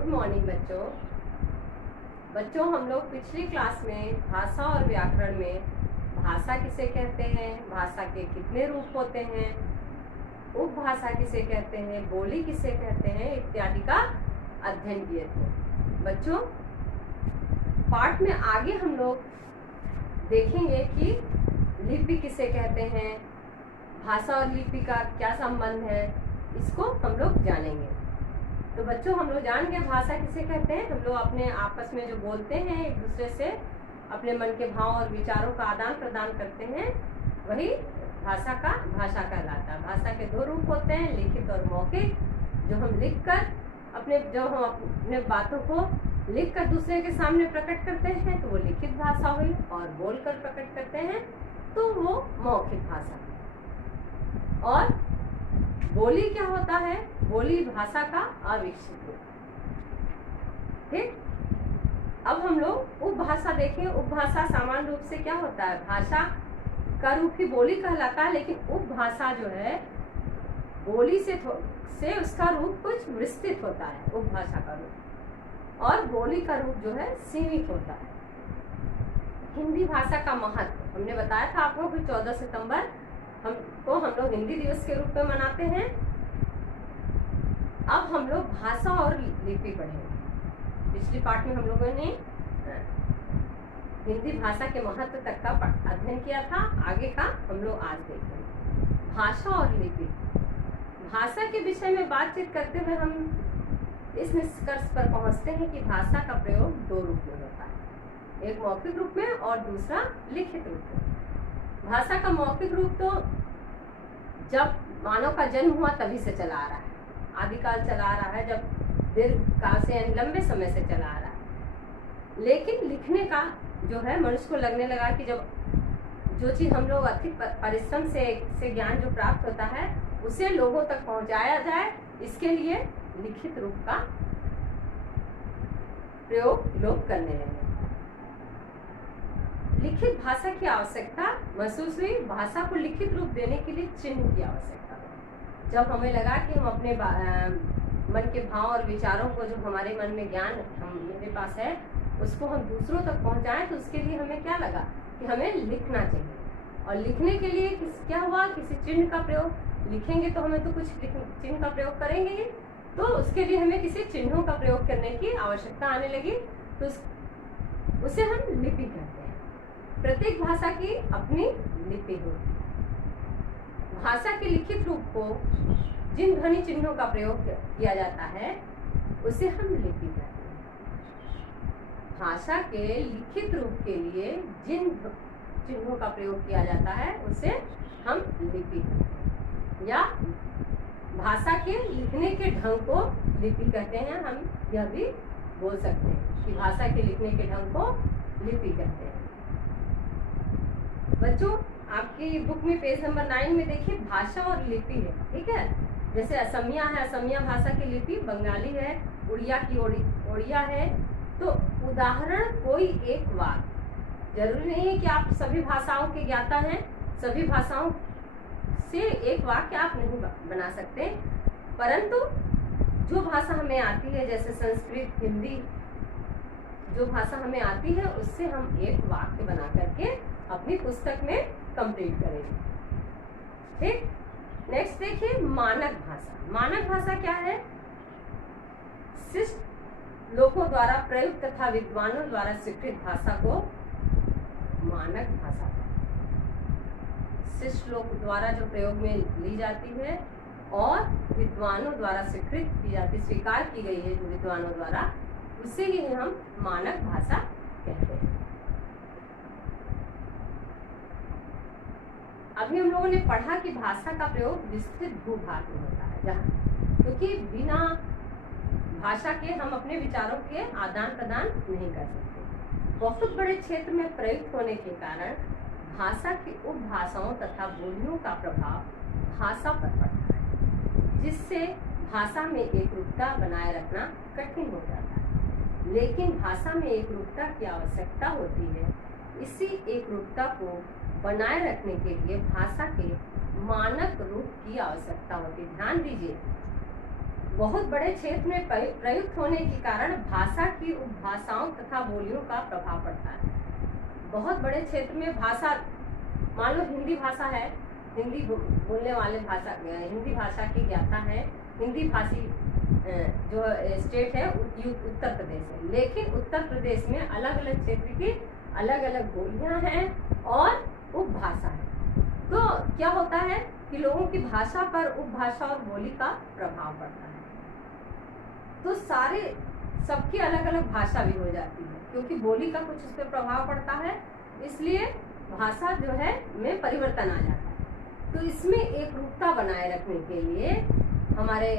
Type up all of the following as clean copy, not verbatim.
Good morning बच्चों। बच्चों, हम लोग पिछली क्लास में भाषा और व्याकरण में भाषा किसे कहते हैं, भाषा के कितने रूप होते हैं, उपभाषा किसे कहते हैं, बोली किसे कहते हैं इत्यादि का अध्ययन किए थे। बच्चों, पाठ में आगे हम लोग देखेंगे कि लिपि किसे कहते हैं, भाषा और लिपि का क्या संबंध है, इसको हम लोग जानेंगे। तो बच्चों, हम लोग जान गए भाषा किसे कहते हैं। हम लोग अपने आपस में जो बोलते हैं, एक दूसरे से अपने मन के भाव और विचारों का आदान प्रदान करते हैं, वही भाषा कहलाता है। भाषा के दो रूप होते हैं, लिखित और मौखिक। जो हम अपने बातों को लिखकर दूसरे के सामने प्रकट करते हैं तो वो लिखित भाषा हुई, और बोलकर प्रकट करते हैं तो वो मौखिक भाषा। और बोली क्या होता है? बोली भाषा का अविकसित रूप। ठीक, अब हम लोग उपभाषा देखें। उपभाषा सामान्य रूप से क्या होता है? भाषा का रूप ही बोली कहलाता है, लेकिन उपभाषा जो है बोली से उसका रूप कुछ विस्तृत होता है, उपभाषा का रूप, और बोली का रूप जो है सीमित होता है। हिंदी भाषा का महत्व हमने बताया था आपको कि 14 सितंबर हम लोग हिंदी दिवस के रूप में मनाते हैं। अब हम लोग भाषा और लिपि पढ़ेंगे। पिछली पाठ में हम लोगों ने हिंदी भाषा के महत्व तक का अध्ययन किया था। आगे का हम लोग आज देखेंगे। भाषा और लिपि। भाषा के विषय में बातचीत करते हुए हम इस निष्कर्ष पर पहुंचते हैं कि भाषा का प्रयोग दो रूप में होता है, एक मौखिक रूप में और दूसरा लिखित रूप में। भाषा का मौखिक रूप तो जब मानव का जन्म हुआ तभी से चला आ रहा है, आदिकाल चला आ रहा है, जब दीर्घ काल से यानी लंबे समय से चला आ रहा है। लेकिन लिखने का जो है मनुष्य को लगने लगा कि जब जो चीज हम लोग अधिक परिश्रम से ज्ञान जो प्राप्त होता है उसे लोगों तक पहुंचाया जाए, इसके लिए लिखित रूप का प्रयोग लोग करने लगे। लिखित भाषा की आवश्यकता महसूस हुई। भाषा को लिखित रूप देने के लिए चिन्ह की आवश्यकता हुई। जब हमें लगा कि हम अपने मन के भाव और विचारों को, जो हमारे मन में ज्ञान मेरे पास है, उसको हम दूसरों तक पहुंचाएं, तो उसके लिए हमें क्या लगा कि हमें लिखना चाहिए। और लिखने के लिए क्या हुआ? किसी चिन्ह का प्रयोग। लिखेंगे तो हमें तो कुछ चिन्ह का प्रयोग करेंगे ही, तो उसके लिए हमें किसी चिन्हों का प्रयोग करने की आवश्यकता आने लगी, तो उसे हम लिपि कहते हैं। प्रत्येक भाषा की अपनी लिपि होती है। भाषा के लिखित रूप को जिन ध्वनि चिन्हों का प्रयोग किया जाता है उसे हम लिपि कहते हैं। भाषा के लिखित रूप के लिए जिन चिन्हों का प्रयोग किया जाता है उसे हम लिपि कहते हैं, या भाषा के लिखने के ढंग को लिपि कहते हैं। हम यह भी बोल सकते हैं कि भाषा के लिखने के ढंग को लिपि कहते हैं। बच्चों, आपकी बुक में पेज नंबर 9 में देखिए, भाषा और लिपि है। ठीक है, जैसे असमिया है, असमिया भाषा की लिपि, बंगाली है, उड़िया की ओड़िया है। तो उदाहरण कोई एक वाक्य, जरूरी नहीं है कि आप सभी भाषाओं के ज्ञाता हैं, सभी भाषाओं से एक वाक्य आप नहीं बना सकते, परंतु जो भाषा हमें आती है, जैसे संस्कृत, हिंदी, जो भाषा हमें आती है उससे हम एक वाक्य बना करके अपनी पुस्तक में कंप्लीट करेंगे। ठीक, नेक्स्ट देखिए, मानक भाषा। मानक भाषा क्या है? शिष्ट लोगों द्वारा प्रयुक्त तथा विद्वानों द्वारा स्वीकृत भाषा को मानक भाषा कहते हैं। शिष्ट लोग द्वारा जो प्रयोग में ली जाती है और विद्वानों द्वारा स्वीकृत की जाती, स्वीकार की गई है जो विद्वानों द्वारा, उसे ही हम मानक भाषा कहते हैं। अभी हम लोगों ने पढ़ा कि भाषा का प्रयोग विस्तृत भूभाग में होता है, जहाँ क्योंकि बिना भाषा के हम अपने विचारों के आदान प्रदान नहीं कर सकते। बहुत बड़े क्षेत्र में प्रयुक्त होने के कारण भाषा की उपभाषाओं तथा बोलियों का प्रभाव भाषा पर पड़ता है, जिससे भाषा में एकरूपता बनाए रखना कठिन हो जाता है। लेकिन भाषा में एकरूपता की आवश्यकता होती है। इसी एकरूपता को बनाए रखने के लिए भाषा के मानक रूप की आवश्यकता होती है। ध्यान दीजिए, बहुत बड़े क्षेत्र में प्रयुक्त होने के कारण भाषा की उपभाषाओं तथा बोलियों का प्रभाव पड़ता है। बहुत बड़े क्षेत्र में भाषा, मान लो हिंदी भाषा है, हिंदी बोलने वाले भाषा, हिंदी भाषा के ज्ञाता है, हिंदी भाषी जो स्टेट है उत्तर प्रदेश है, लेकिन उत्तर प्रदेश में अलग अलग क्षेत्र की अलग अलग बोलियां हैं और उपभाषा है। तो क्या होता है कि लोगों की भाषा पर उपभाषा और बोली का प्रभाव पड़ता है। तो सारे सबकी अलग अलग भाषा भी हो जाती है, क्योंकि बोली का कुछ उस पर प्रभाव पड़ता है, इसलिए भाषा जो है में परिवर्तन आ जाता है। तो इसमें एक रूपता बनाए रखने के लिए, हमारे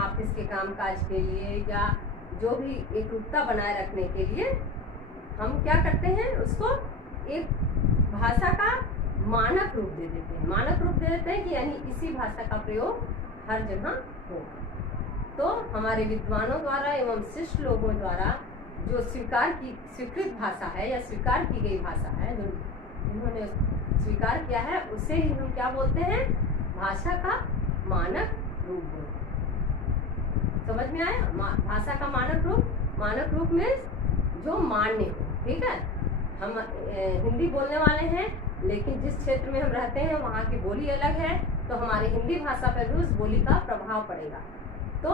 ऑफिस के कामकाज के लिए या जो भी एक रूपता बनाए रखने के लिए हम क्या करते हैं, उसको एक भाषा का मानक रूप दे देते हैं। मानक रूप दे देते हैं कि यानी इसी भाषा का प्रयोग हर जगह होगा। तो हमारे विद्वानों द्वारा एवं शिष्ट लोगों द्वारा जो स्वीकृत भाषा है या स्वीकार की गई भाषा है, जो जिन्होंने स्वीकार किया है, उसे ही हम क्या बोलते हैं, भाषा का मानक रूप बोलते हैं। समझ में आया? भाषा का मानक रूप में जो मान्य हो। ठीक है, हम हिंदी बोलने वाले हैं, लेकिन जिस क्षेत्र में हम रहते हैं वहाँ की बोली अलग है, तो हमारी हिंदी भाषा पर भी उस बोली का प्रभाव पड़ेगा। तो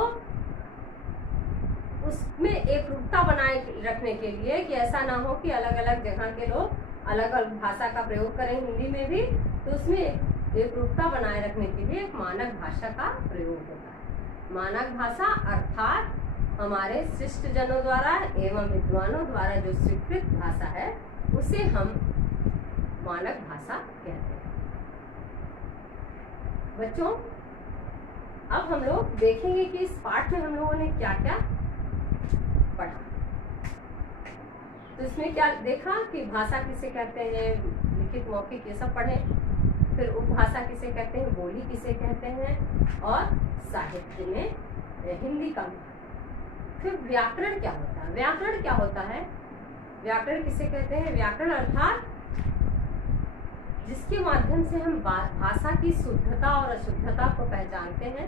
उसमें एक रूपता बनाए रखने के लिए कि ऐसा ना हो कि अलग अलग जगह के लोग अलग अलग भाषा का प्रयोग करें हिंदी में भी, तो उसमें एक रूपता बनाए रखने के लिए एक मानक भाषा का प्रयोग होता है। मानक भाषा अर्थात हमारे शिष्ट जनों द्वारा एवं विद्वानों द्वारा जो स्वीकृत भाषा है, उसे हम मानक भाषा कहते हैं। बच्चों, अब हम लोग देखेंगे कि इस पाठ में हम लोगों ने क्या क्या पढ़ा। तो इसमें क्या देखा कि भाषा किसे कहते हैं, लिखित मौखिक ये सब पढ़े, फिर उपभाषा किसे कहते हैं, बोली किसे कहते हैं, और साहित्य में हिंदी का। फिर व्याकरण क्या होता है, व्याकरण क्या होता है, व्याकरण किसे कहते हैं, व्याकरण अर्थात जिसके माध्यम से हम भाषा की शुद्धता और अशुद्धता को पहचानते हैं,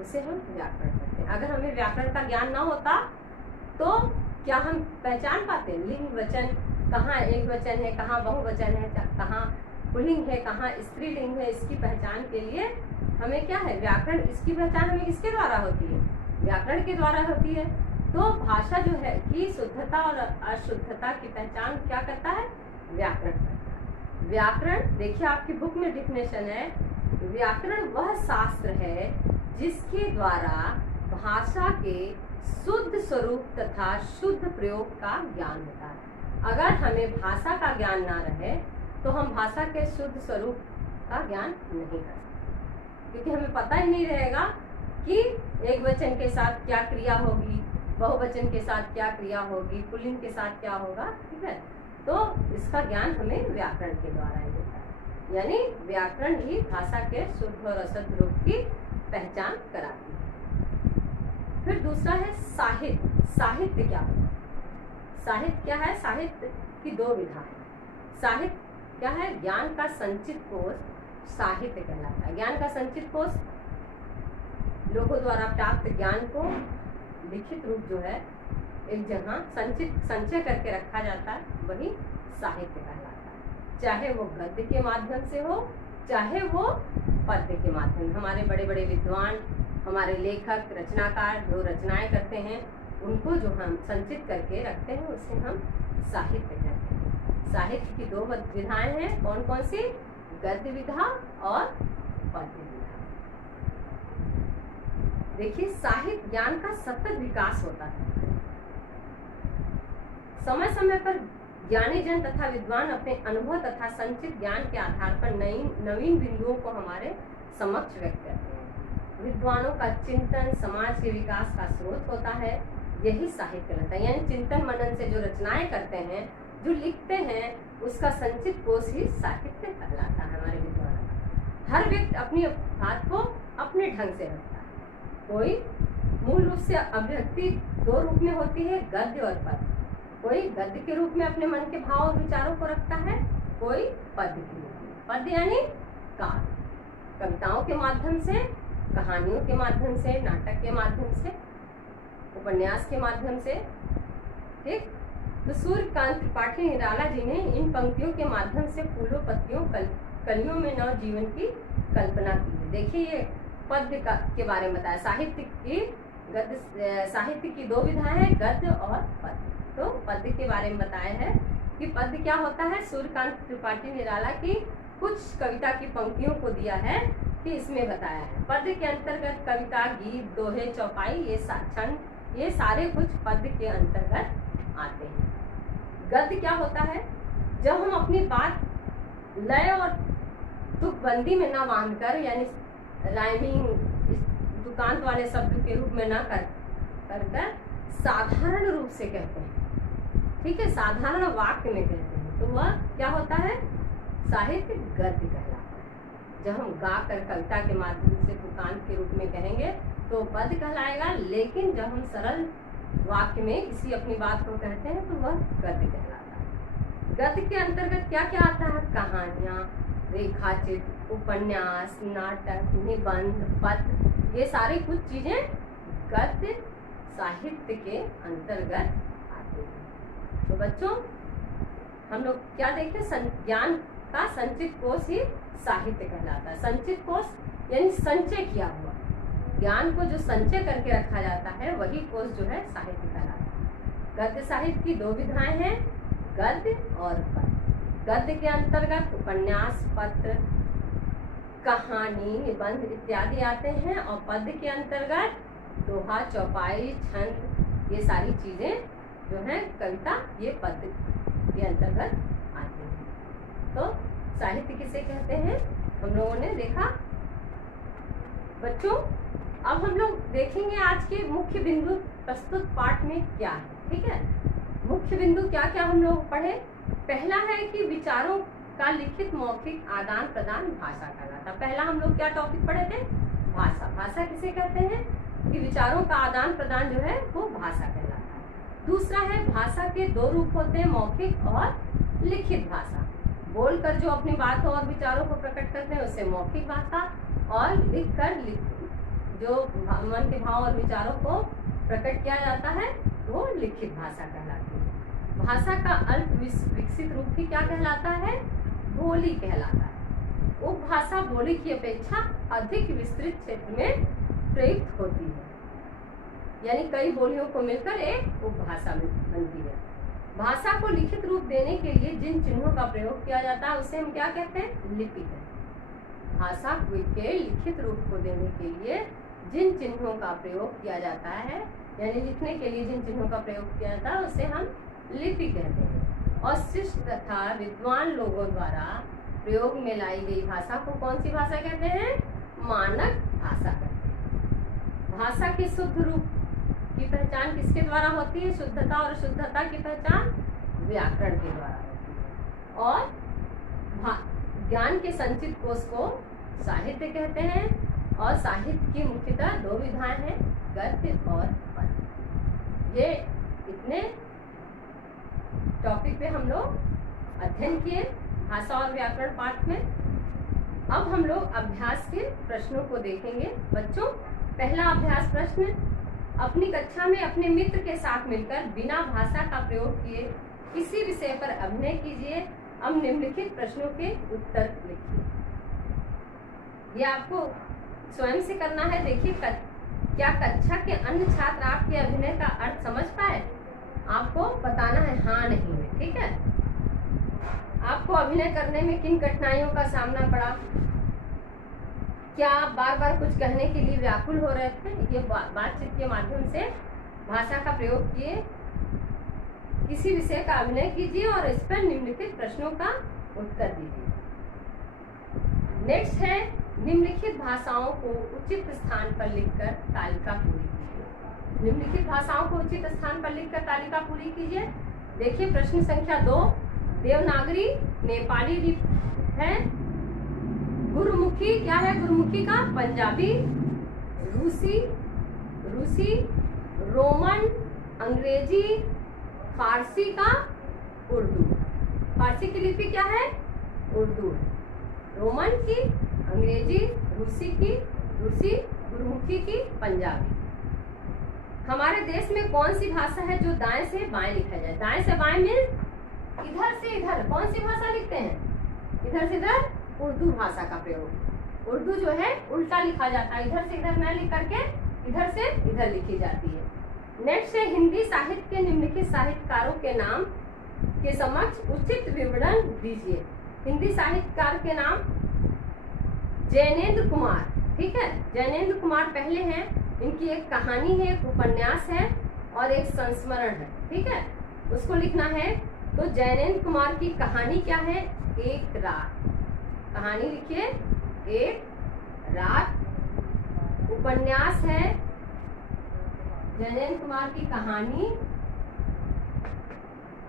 उसे हम व्याकरण कहते हैं। अगर हमें व्याकरण का ज्ञान ना होता तो क्या हम पहचान पाते, लिंग वचन कहाँ एक वचन है, कहाँ बहुवचन है, कहाँ पुल्लिंग है, कहाँ स्त्रीलिंग है, इसकी पहचान के लिए हमें क्या है, व्याकरण। इसकी पहचान हमें किसके द्वारा होती है, व्याकरण के द्वारा होती है। तो भाषा जो है कि शुद्धता और अशुद्धता की पहचान क्या करता है, व्याकरण करता है। व्याकरण देखिए आपकी बुक में डिफिनेशन है, व्याकरण वह शास्त्र है जिसके द्वारा भाषा के शुद्ध स्वरूप तथा शुद्ध प्रयोग का ज्ञान होता है। अगर हमें भाषा का ज्ञान ना रहे तो हम भाषा के शुद्ध स्वरूप का ज्ञान नहीं कर सकते, क्योंकि हमें पता ही नहीं रहेगा कि एक वचन के साथ क्या क्रिया होगी, बहुवचन के साथ क्या क्रिया होगी, पुल्लिंग के साथ क्या होगा। ठीक है, तो इसका ज्ञान हमें व्याकरण के द्वारा ही होता है, यानी व्याकरण ही भाषा के शुद्ध और अशुद्ध रूप की पहचान कराती है। फिर दूसरा है साहित्य। साहित्य क्या होता है, साहित्य क्या है, साहित्य की दो विधा है। साहित्य क्या है, ज्ञान का संचित कोश साहित्य कहलाता है। ज्ञान का संचित कोश लोगों द्वारा प्राप्त ज्ञान को लिखित रूप जो है एक जगह संचय करके रखा जाता है, वही साहित्य कहलाता है। चाहे वो गद्य के माध्यम से हो, चाहे वो पद्य के माध्यम। हमारे बड़े बड़े विद्वान, हमारे लेखक, रचनाकार जो रचनाएं करते हैं, उनको जो हम संचित करके रखते हैं, उसे हम साहित्य कहते हैं। साहित्य की दो विधाएं हैं, कौन कौन सी, गद्य विधा और पद्य विधा। देखिए साहित्य ज्ञान का सतत विकास होता है। समय समय पर ज्ञानी जन तथा विद्वान अपने अनुभव तथा संचित ज्ञान के आधार पर नवीन बिंदुओं को हमारे समक्ष व्यक्त करते हैं। विद्वानों का चिंतन समाज के विकास का स्रोत होता है, यही साहित्य कहलाता है। यानी चिंतन मनन से जो रचनाएं करते हैं, जो लिखते हैं, उसका संचित कोश ही साहित्य कहलाता है हमारे विद्वानों का। हर व्यक्ति अपनी बात को अपने ढंग से रखता है। कोई मूल रूप से अभिव्यक्ति दो रूप में होती है, गद्य और पद्य। कोई गद्य के रूप में अपने मन के भाव और विचारों को रखता है, कोई पद्य के रूप में। पद्य यानी काव्य, कविताओं के माध्यम से कहानियों के माध्यम से, नाटक के माध्यम से, उपन्यास के माध्यम से। ठीक, तो सूर्यकांत त्रिपाठी निराला जी ने इन पंक्तियों के माध्यम से फूलों पत्तियों कलियों में नव जीवन की कल्पना की है। देखिए ये पद्य के बारे में बताया। साहित्य की दो विधाएं हैं, गद्य और पद्य। तो पद्य के बारे में बताया है कि पद्य क्या होता है। सूर्यकांत त्रिपाठी निराला की कुछ कविता की पंक्तियों को दिया है कि इसमें बताया है। पद्य के अंतर्गत कविता, गीत, दोहे, चौपाई, ये छंद, ये सारे कुछ पद्य के अंतर्गत आते हैं। गद्य क्या होता है, जब हम अपनी बात लय और तुकबंदी में ना बांधकर, यानी राइमिंग दुकान वाले शब्द के रूप में ना कर साधारण रूप से कहते हैं। ठीक है, साधारण वाक्य में कहते हैं, तो वह क्या होता है, साहित्य गद्य कहलाता है। जब हम गा कर कविता के माध्यम से तुकांत के रूप में कहेंगे तो पद्य कहलाएगा, लेकिन जब हम सरल वाक्य में किसी अपनी बात को कहते हैं तो वह गद्य कहलाता है। गद्य के अंतर्गत क्या क्या आता है, कहानियाँ, रेखाचित्र, उपन्यास, नाटक, निबंध, पत्र, ये सारी कुछ चीजें गद्य साहित्य के अंतर्गत आती हैं। तो बच्चों हम लोग क्या देखें, ज्ञान का संचित कोष ही साहित्य कहलाता है। संचित कोष यानी संचय किया हुआ ज्ञान को जो संचय करके रखा जाता है वही कोष जो है साहित्य कहलाता है। गद्य साहित्य की दो विधाएं हैं, गद्य और पद्य। गद्य के अंतर्गत उपन्यास, पत्र, कहानी, निबंध इत्यादि आते हैं, और पद्य के अंतर्गत दोहा, चौपाई, छंद, ये सारी चीजें जो है कविता, ये पद्य के अंतर्गत आते हैं। तो साहित्य किसे कहते हैं हम लोगों ने देखा। बच्चों अब हम लोग देखेंगे आज के मुख्य बिंदु प्रस्तुत पाठ में क्या है। ठीक है, मुख्य बिंदु क्या क्या हम लोग पढ़े। पहला है कि विचारों का लिखित मौखिक आदान प्रदान भाषा कहलाता। पहला हम लोग क्या टॉपिक पढ़े थे, भाषा। भाषा किसे कहते हैं कि विचारों का आदान प्रदान जो है वो भाषा कहलाता है। दूसरा है भाषा के दो रूप होते हैं, मौखिक और लिखित भाषा। बोलकर जो अपनी बातों और विचारों को प्रकट करते हैं उसे मौखिक भाषा, और लिखकर जो मन के भाव और विचारों को प्रकट किया जाता है वो लिखित भाषा कहलाती है। भाषा का अल्प विकसित रूप भी क्या कहलाता है, बोली कहलाता है। उपभाषा बोली की अपेक्षा अधिक विस्तृत क्षेत्र में प्रयुक्त होती है, यानी कई बोलियों को मिलकर एक उपभाषा बनती है। भाषा को लिखित रूप देने के लिए जिन चिन्हों का प्रयोग किया जाता है उसे हम क्या कहते हैं, लिपि कहते हैं। भाषा के लिखित रूप को देने के लिए जिन चिन्हों का प्रयोग किया जाता है, यानी लिखने के लिए जिन चिन्हों का प्रयोग किया जाता है उसे हम लिपि कहते हैं। और शिष्ट तथा विद्वान लोगों द्वारा प्रयोग में लाई गई भाषा को कौन सी भाषा कहते हैं, मानक भाषा कहते हैं। भाषा के शुद्ध रूप की पहचान किसके द्वारा होती है, शुद्धता और अशुद्धता की पहचान व्याकरण के द्वारा होती है। और ज्ञान के संचित कोष को साहित्य कहते हैं, और साहित्य की मुख्यतः दो विधाएं हैं, गद्य और पद्य। ये इतने टॉपिक पे हम लोग अध्ययन किए भाषा और व्याकरण पाठ में। अब हम लोग अभ्यास के प्रश्नों को देखेंगे। बच्चों पहला अभ्यास प्रश्न, अपनी कक्षा में अपने मित्र के साथ मिलकर बिना भाषा का प्रयोग किए किसी विषय पर अभिनय कीजिए। अब निम्नलिखित प्रश्नों के उत्तर लिखिए। ये आपको स्वयं से करना है। देखिए क्या कक्षा के अन्य छात्र आपके अभिनय का अर्थ समझ पाए, आपको बताना है हाँ नहीं में। ठीक है, आपको अभिनय करने में किन कठिनाइयों का सामना पड़ा, क्या आप बार बार कुछ कहने के लिए व्याकुल हो रहे थे। ये बातचीत के माध्यम से भाषा का प्रयोग किए, किसी विषय का अभिनय कीजिए और इस पर निम्नलिखित प्रश्नों का उत्तर दीजिए। नेक्स्ट है, निम्नलिखित भाषाओं को उचित स्थान पर लिखकर तालिका पूरी कीजिए। निम्नलिखित भाषाओं को उचित स्थान पर लिखकर तालिका पूरी कीजिए। देखिए प्रश्न संख्या 2, देवनागरी नेपाली लिपि है। गुरुमुखी क्या है, गुरुमुखी का पंजाबी, रूसी, रोमन, अंग्रेजी, फारसी का उर्दू। फारसी की लिपि क्या है, उर्दू है। रोमन की अंग्रेजी, रूसी की रूसी गुरुमुखी की पंजाबी। हमारे देश में कौन सी भाषा है जो दाएं से बाएं लिखा जाए? दाएं से बाएं मीन्स इधर से इधर कौन सी भाषा लिखते हैं? इधर से इधर उर्दू भाषा का प्रयोग। उर्दू जो है उल्टा लिखा जाता है, इधर से इधर न लिख करके इधर से इधर लिखी जाती है। नेक्स्ट है हिंदी साहित्य के निम्नलिखित साहित्यकारों के नाम के समक्ष उचित विवरण दीजिए। हिंदी साहित्यकार के नाम जैनेंद्र कुमार, ठीक है, जैनेंद्र कुमार पहले हैं। इनकी एक कहानी है, एक उपन्यास है और एक संस्मरण है, ठीक है, उसको लिखना है। तो जैनेंद्र कुमार की कहानी क्या है? एक रात। कहानी लिखिए, एक रात। उपन्यास है जैनेंद्र कुमार की कहानी,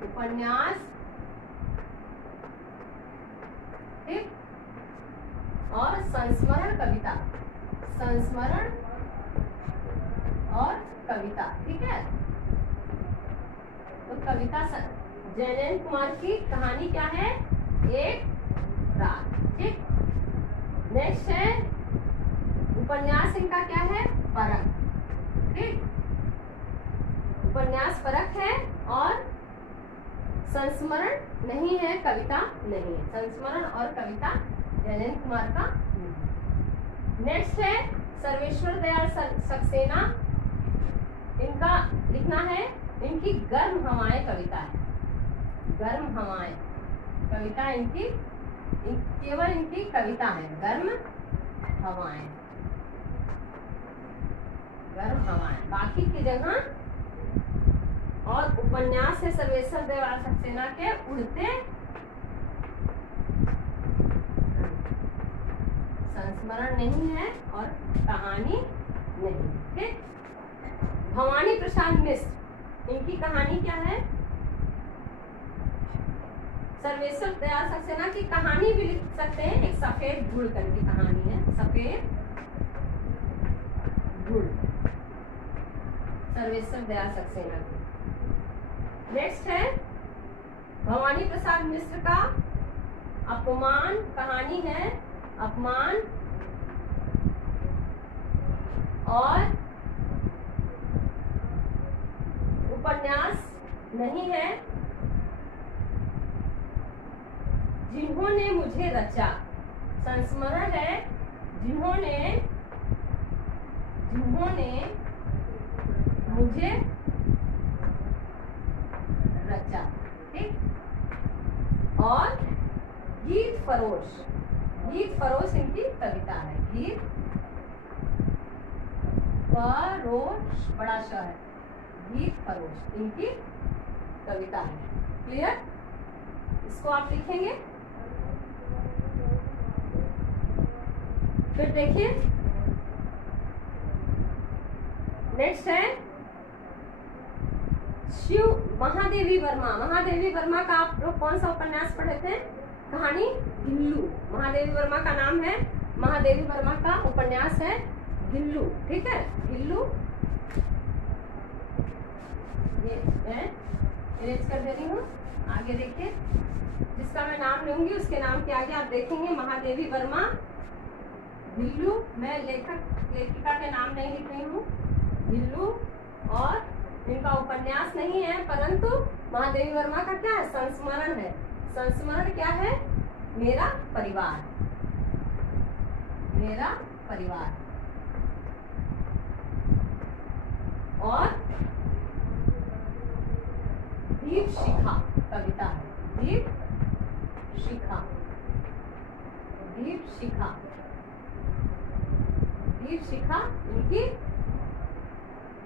उपन्यास, ठीक, और संस्मरण कविता, संस्मरण और कविता, ठीक है। तो कविता जैनेंद्र कुमार की कहानी क्या है? एक रात, ठीक। नेक्स्ट है उपन्यास, इनका क्या है? परख, ठीक, उपन्यास परख है और संस्मरण नहीं है, कविता नहीं है। संस्मरण और कविता जैनेंद्र कुमार का। नेक्स्ट है सर्वेश्वर दयाल सक्सेना, इनका लिखना है, इनकी गर्म हवाएं कविता है। गर्म हवाएं कविता इनकी, केवल इनकी कविता है, गर्म हवाएं, गर्म हवाएं, बाकी की जगह। और उपन्यास है सर्वेश्वर दयाल सक्सेना के उड़ते, संस्मरण नहीं है और कहानी नहीं, ठीक। भवानी प्रसाद मिश्र, इनकी कहानी क्या है? सर्वेश्वर दयाल सक्सेना की कहानी भी लिख सकते हैं, एक सफेद गुड़ करके कहानी है, सफेद गुड़, सर्वेश्वर दयाल सक्सेना की। नेक्स्ट है भवानी प्रसाद मिश्र का अपमान, कहानी है अपमान, और उपन्यास नहीं है, जिन्होंने मुझे रचा। संस्मरण है जिन्होंने मुझे रचा, ठीक। और गीत फरोश, गीत फरोश इनकी कविता है, गीत फरोश, बड़ा श है, गीत फरोश इनकी कविता है। क्लियर? इसको आप लिखेंगे। फिर देखिए नेक्स्ट है शिव महादेवी वर्मा। महादेवी वर्मा का आप लोग कौन सा उपन्यास पढ़े थे? कहानी गिल्लू। महादेवी वर्मा का नाम है, महादेवी वर्मा का उपन्यास है गिल्लू, ठीक है, गिल्लू। ये मैं इरेज कर दे रही हूँ। आगे देखिए, जिसका मैं नाम लूंगी उसके नाम के आगे आप देखेंगे महादेवी वर्मा, गिल्लू। मैं लेखिका के नाम नहीं लिख रही हूँ, गिल्लू। और इनका उपन्यास नहीं है, परंतु महादेवी वर्मा का क्या है? संस्मरण है। संस्मरण क्या है? मेरा परिवार, मेरा परिवार। और दीप शिखा कविता है, दीप शिखा, दीप शिखा, दीप शिखा इनकी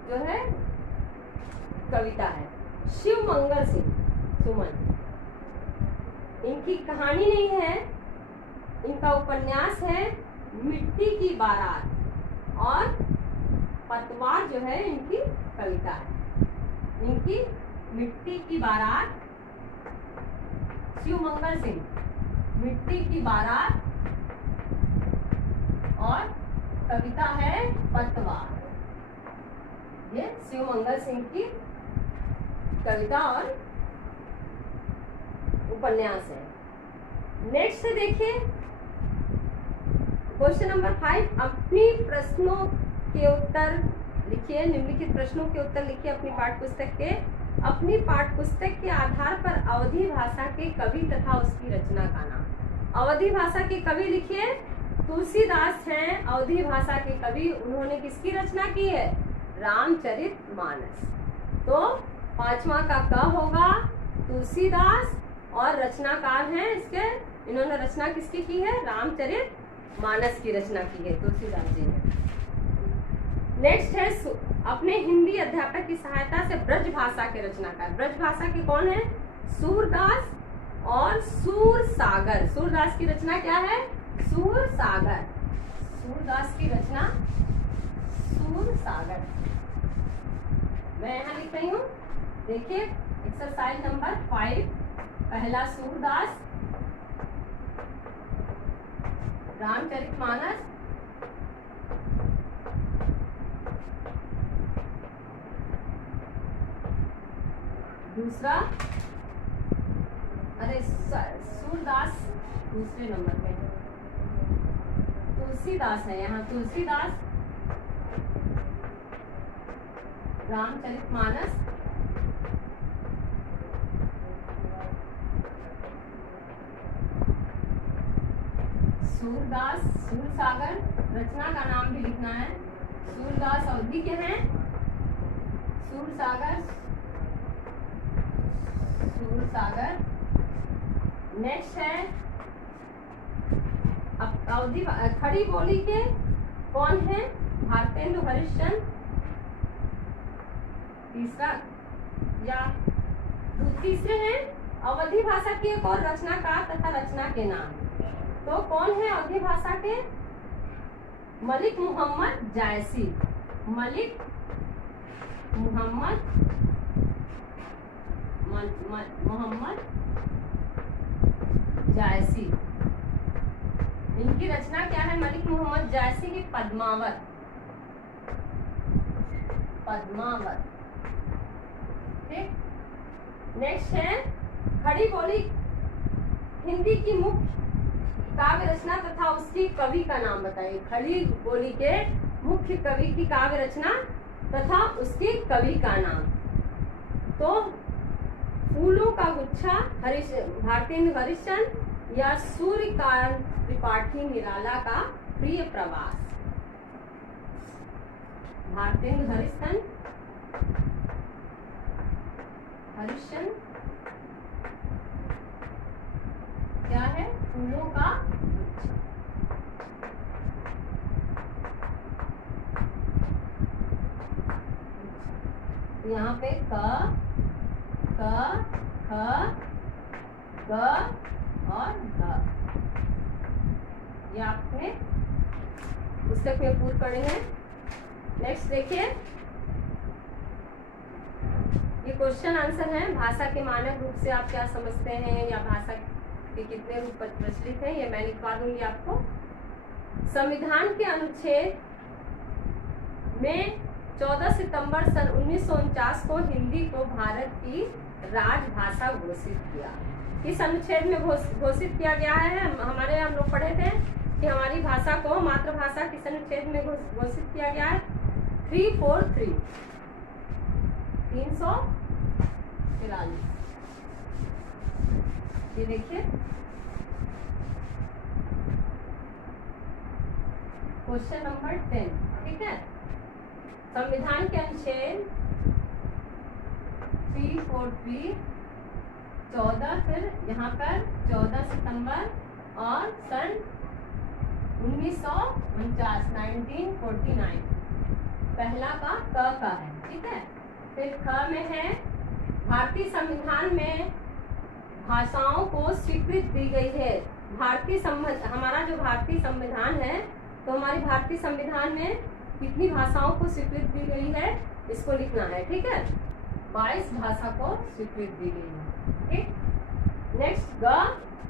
जो है कविता है। शिव मंगल सिंह सुमन, इनकी कहानी नहीं है, इनका उपन्यास है मिट्टी की बारात, और पतवार जो है इनकी कविता है। इनकी मिट्टी की बारात, शिव मंगल सिंह, मिट्टी की बारात, और कविता है पतवार। ये शिव मंगल सिंह की कविता और उपन्यास है। नेक्स्ट देखिए क्वेश्चन नंबर 5। अपनी प्रश्नों के उत्तर लिखिए, निम्नलिखित प्रश्नों के उत्तर लिखिए अपनी पाठ्यपुस्तक के। अपनी पाठ्यपुस्तक के आधार पर अवधी भाषा के कवि तथा उसकी रचना का नाम। अवधी भाषा के कवि लिखिए, तुलसीदास हैं अवधी भाषा के कवि। उन्होंने किसकी रचना की है? रामचरितमानस। तो पांचवा का क होगा तुलसीदास, और रचनाकार हैं इसके, इन्होंने रचना किसकी की है? रामचरितमानस की रचना की है तुलसीदास जी ने। नेक्स्ट है अपने हिंदी अध्यापक की सहायता से ब्रज भाषा के रचनाकार। ब्रज भाषा के कौन है? सूरदास और सूरसागर। सूरदास की रचना क्या है? सूरसागर। सूरदास की रचना सूरसागर। मैं यहाँ लिख रही हूँ, देखिए एक्सरसाइज नंबर 5। पहला सूरदास, रामचरितमानस, दूसरा, अरे सूरदास दूसरे नंबर पे, तुलसीदास है यहाँ, तुलसीदास, रामचरितमानस, सूरदास, सूरसागर। रचना का नाम भी लिखना है। सूरदास अवधि के हैं, सूरसागर, सूरसागर। नेक्स्ट है अब अवधि खड़ी बोली के कौन है? भारतेंदु हरिश्चंद्र। तीसरा या तीसरे हैं अवधि भाषा की एक और रचनाकार तथा रचना के नाम। तो कौन है अवधि भाषा के? मलिक मोहम्मद जायसी। मलिक मोहम्मद जायसी। इनकी रचना क्या है? मलिक मोहम्मद जायसी की पद्मावत। पद्मावत, ठीक। नेक्स्ट है खड़ी बोली हिंदी की मुख्य काव्य रचना तथा उसकी कवि का नाम बताइए। खड़ी बोली के मुख्य कवि की काव्य रचना तथा उसके कवि का नाम। तो फूलों का गुच्छा भारतेंदु हरिश्चंद्र, या सूर्यकांत त्रिपाठी निराला का प्रिय प्रवास। भारतेंदु हरिश्चंद्र क्या है? फूलों का गुच्छा। यहाँ पे क, ख, ग और घ, ये आपने पुस्तक में पूर्ण पढ़े हैं। नेक्स्ट देखिए, ये क्वेश्चन आंसर है। भाषा के मानक रूप से आप क्या समझते हैं, या भाषा के कितने रूप प्रचलित हैं, ये मैं लिखवा दूंगी आपको। संविधान के अनुच्छेद में 14 सितंबर सन 1949 को हिंदी को भारत की राजभाषा घोषित किया। किस अनुच्छेद में घोषित किया गया है? हमारे हम लोग पढ़े थे कि हमारी भाषा को मातृभाषा किस अनुच्छेद में घोषित किया गया है? 343। ये देखिए क्वेश्चन नंबर 10, ठीक है। संविधान के अनुच्छेद 343 14, फिर यहाँ पर 14 सितंबर और सन 1949 1949 पहला का क का है, ठीक है। फिर ख में है भारतीय संविधान में भाषाओं को स्वीकृति दी गई है। हमारा जो भारतीय संविधान है, तो हमारी भारतीय संविधान में कितनी भाषाओं को स्वीकृति दी गई है, इसको लिखना है, ठीक है। 22 भाषा को स्वीकृति दी गई है, ठीक। नेक्स्ट ग,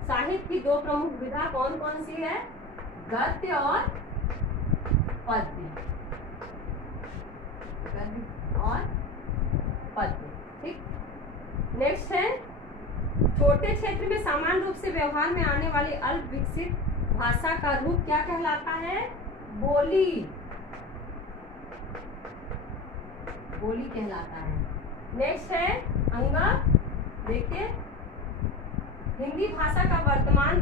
साहित्य की दो प्रमुख विधा कौन कौन सी है? गद्य और पद्य। गद्य और पद्य, ठीक। नेक्स्ट है छोटे क्षेत्र में सामान्य रूप से व्यवहार में आने वाली अल्प विकसित भाषा का रूप क्या कहलाता है? बोली। बोली कहलाता है। नेक्स्ट है अंग। देखिए हिंदी भाषा का वर्तमान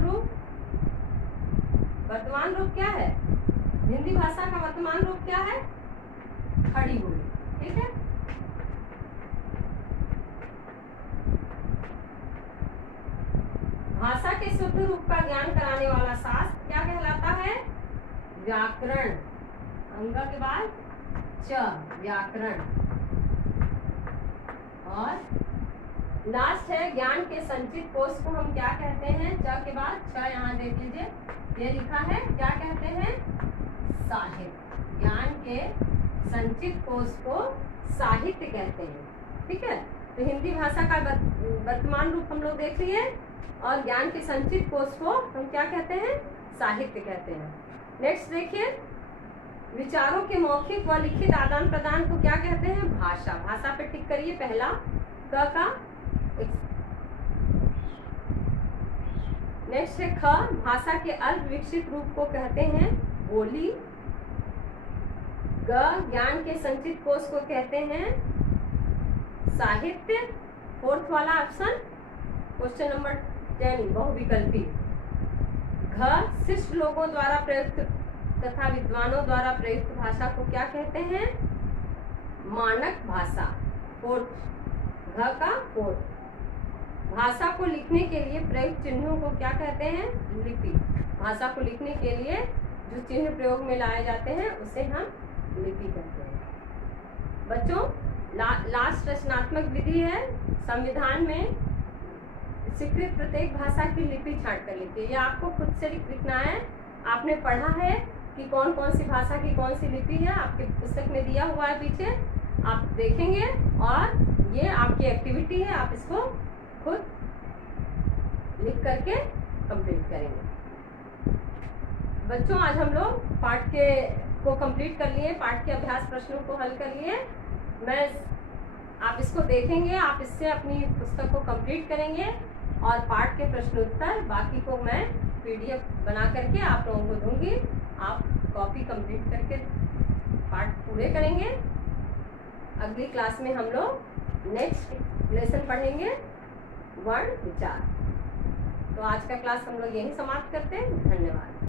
रूप क्या है? हिंदी भाषा का वर्तमान रूप क्या है? खड़ी बोली। ठीक है, भाषा के शुद्ध रूप का ज्ञान कराने वाला शास्त्र क्या कहलाता है? व्याकरण। अंग के बाद च, व्याकरण। और लास्ट है ज्ञान के संचित कोश को हम क्या कहते हैं? च के बाद छ, यहाँ देख लीजिए ये लिखा है, क्या कहते हैं? साहित्य। ज्ञान के संचित कोश को साहित्य कहते हैं। ठीक है, तो हिंदी भाषा का वर्तमान रूप हम लोग देख लिए और ज्ञान के संचित कोश को हम क्या कहते हैं? साहित्य कहते हैं। नेक्स्ट देखिए, विचारों के मौखिक व लिखित आदान प्रदान को क्या कहते हैं? भाषा। भाषा पे टिक करिए पहला क का। नेक्स्ट है ख, भाषा के अल्प विकसित रूप को कहते हैं बोली। ग, ज्ञान के संचित कोश को कहते हैं साहित्य। फोर्थ वाला ऑप्शन क्वेश्चन नंबर 10 बहुविकल्पी। घ, शिष्ट लोगों द्वारा प्रयुक्त तथा विद्वानों द्वारा प्रयुक्त भाषा को क्या कहते हैं? मानक भाषा। फोर्थ, घ का फोर्थ। भाषा को लिखने के लिए प्रयुक्त चिन्हों को क्या कहते हैं? लिपि। भाषा को लिखने के लिए जो चिन्ह प्रयोग में लाए जाते हैं उसे हम लिपि कहते हैं। बच्चों लास्ट रचनात्मक विधि है, संविधान में स्वीकृत प्रत्येक भाषा की लिपि छांट कर लिखिए। ये आपको खुद से लिखना है। आपने पढ़ा है कि कौन कौन सी भाषा की कौन सी लिपि है, आपके पुस्तक में दिया हुआ है पीछे, आप देखेंगे और ये आपकी एक्टिविटी है, आप इसको खुद लिख करके कंप्लीट करेंगे। बच्चों आज हम लोग पाठ के को कंप्लीट कर लिए, पाठ के अभ्यास प्रश्नों को हल कर लिए। आप इसको देखेंगे, आप इससे अपनी पुस्तक को कंप्लीट करेंगे और पाठ के प्रश्नोत्तर बाकी को मैं PDF बना करके आप लोगों को दूंगी। आप कॉपी कंप्लीट करके पाठ पूरे करेंगे। अगली क्लास में हम लोग नेक्स्ट लेसन पढ़ेंगे वर्ण विचार। तो आज का क्लास हम लोग यहीं समाप्त करते हैं। धन्यवाद।